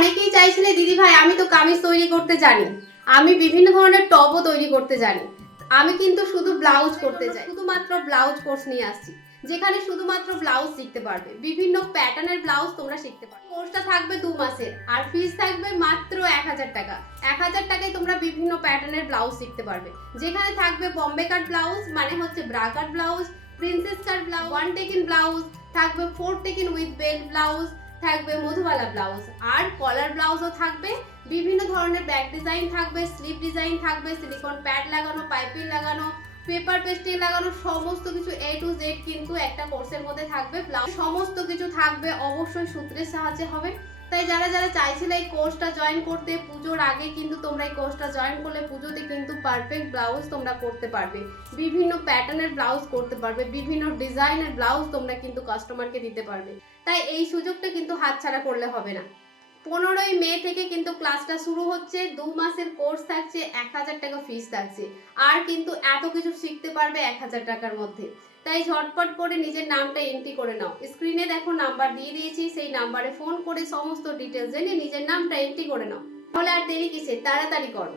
অনেকেই চাইছিলে দিদি ভাই আমি তো কামিজ তৈরি করতে জানি, আমি বিভিন্ন ধরনের টপও তৈরি করতে জানি, আমি কিন্তু শুধু ব্লাউজ করতে চাই। শুধুমাত্র ব্লাউজ কোর্স নিয়ে আসছি, যেখানে শুধুমাত্র ব্লাউজ শিখতে পারবে, বিভিন্ন প্যাটার্নের ব্লাউজ তোমরা শিখতে পারবে। কোর্সটা থাকবে 2 মাসের আর ফিস থাকবে মাত্র 1000 টাকা। 1000 টাকায় তোমরা বিভিন্ন প্যাটার্নের ব্লাউজ শিখতে পারবে, যেখানে থাকবে বম্বে কাট ব্লাউজ মানে হচ্ছে ব্রা কাট ব্লাউজ, প্রিন্সেস কাট ব্লাউজ, ওয়ান টেকিন ব্লাউজ, থাকবে 4 টেকিন উইথ বেল্ট ব্লাউজ, থাকবে মধুবালা ব্লাউজ, আর কলার ব্লাউজও থাকবে। বিভিন্ন ধরনের ব্যাক ডিজাইন থাকবে, স্লিভ ডিজাইন থাকবে, সিলিকন প্যাড লাগানো, পাইপিং লাগানো, পেপার পেস্টিং লাগানো, সমস্ত কিছু A to Z কিন্তু একটা কোর্সের মধ্যে থাকবে। প্লাস সমস্ত কিছু থাকবে অবশ্যই সূত্রের সাহায্যে হবে। তাই যারা যারা চাইছিলে এই কোর্সটা জয়েন করতে, পুজোর আগে কিন্তু তোমরা এই কোর্সটা জয়েন করলে পুজোতে কিন্তু পারফেক্ট ব্লাউজ তোমরা করতে পারবে, বিভিন্ন প্যাটার্নের ব্লাউজ করতে পারবে, বিভিন্ন ডিজাইনের ব্লাউজ তোমরা কিন্তু কাস্টমারকে দিতে পারবে। তাই এই সুযোগটা কিন্তু হাতছাড়া করলে হবে না। 15ই মে থেকে কিন্তু ক্লাসটা শুরু হচ্ছে, 2 মাসের কোর্স থাকছে, 1000 টাকা ফিস থাকছে, আর কিন্তু এত কিছু শিখতে পারবে 1000 টাকার মধ্যে। তাই ঝটপট করে নিজের নামটা এন্ট্রি করে নাও, স্ক্রিনে দেখো নাম্বার দিয়ে দিয়েছি, সেই নাম্বারে ফোন করে সমস্ত ডিটেলস জেনে নিজের নামটা এন্ট্রি করে নাও। তাহলে আর দেরি কিসের, তাড়াতাড়ি করো।